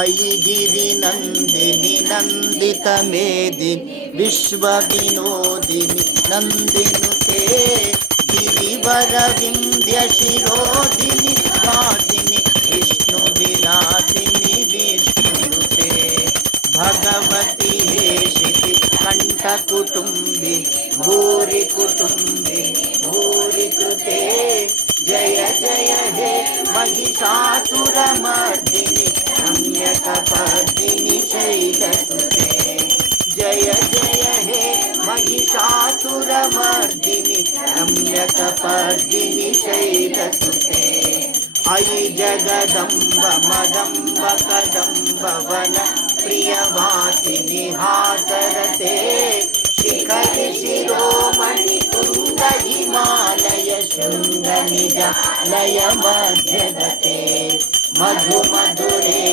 अयि गिरिनन्दिनि नन्दितमेदिनि विश्वविनोदिनि नन्दिनुते गिरिवरविन्द्यशिरोधिनि वासिनि विष्णुविलासिनि विष्णुनुते भगवति हेशिति कण्ठकुटुम्बि भूरि कुटुम्बि भूरि कृते जय जय हे महिषासुरमर्दिनि रम्यकपर्दिनि शैलसुते जय जय हे महिषासुरमर्दिनि रम्यकपर्दिनि शैलसुते अयि जगदम्ब मदम्ब कदम्ब वन प्रियवासिनि हासरते शिखरि शिरोमणि तुङ्ग हिमालय शृङ्ग निजालय मध्यगते मधु मधुरे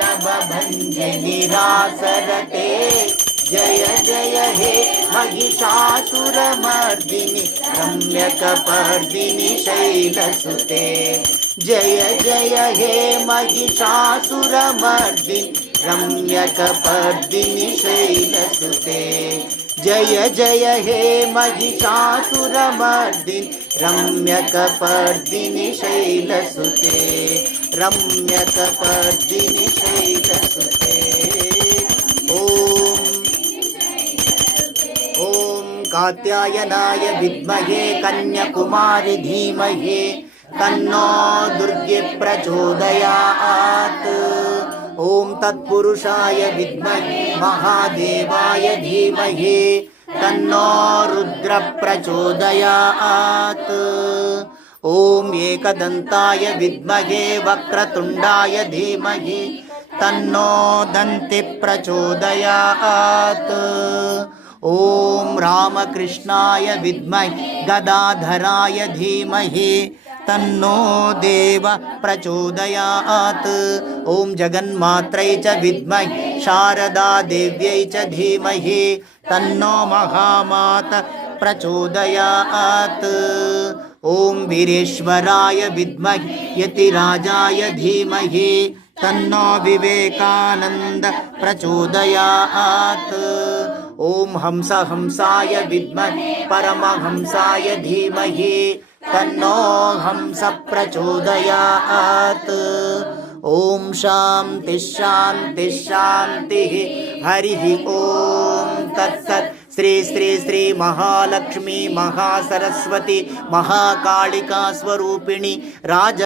कैटभञ्जनि रासरते जय जय हे महिषासुरमर्दिनि रम्यकपर्दिनि शैलसुते जय जय हे महिषासुरमर्दिनि रम्यकपर्दिनि शैलसुते जय जय हे महिषासुरमर्दिनि रम्यकपर्दिनि शैलसुते रम्यकपर्दिनि शैलसुते ॐ कात्यायनाय विद्महे कन्याकुमारी धीमहि तन्नो दुर्गे प्रचोदयात् ॐ तत्पुरुषाय विद्महे महादेवाय धीमहि तन्नो रुद्र प्रचोदयात् ॐ एकदन्ताय विद्महे वक्रतुण्डाय धीमहि तन्नो दन्ति प्रचोदयात् ॐ रामकृष्णाय विद्महे गदाधराय धीमहि तन्नो देव प्रचोदयात् ॐ जगन्मात्रै च विद्महे शारदा देव्यै च धीमहि तन्नो महामाता प्रचोदयात् ॐ वीरेश्वराय विद्महे यतिराजाय धीमहि तन्नो विवेकानन्द प्रचोदयात् ॐ हंसाय विद्महे परमहंसाय धीमहि तन्नो हंस प्रचोदयात् ॐ शान्ति शान्ति शान्तिः हरिः ॐ तत्सत् श्री श्री श्री महालक्ष्मी महासरस्वती महाकालिका स्वरूपिणी राज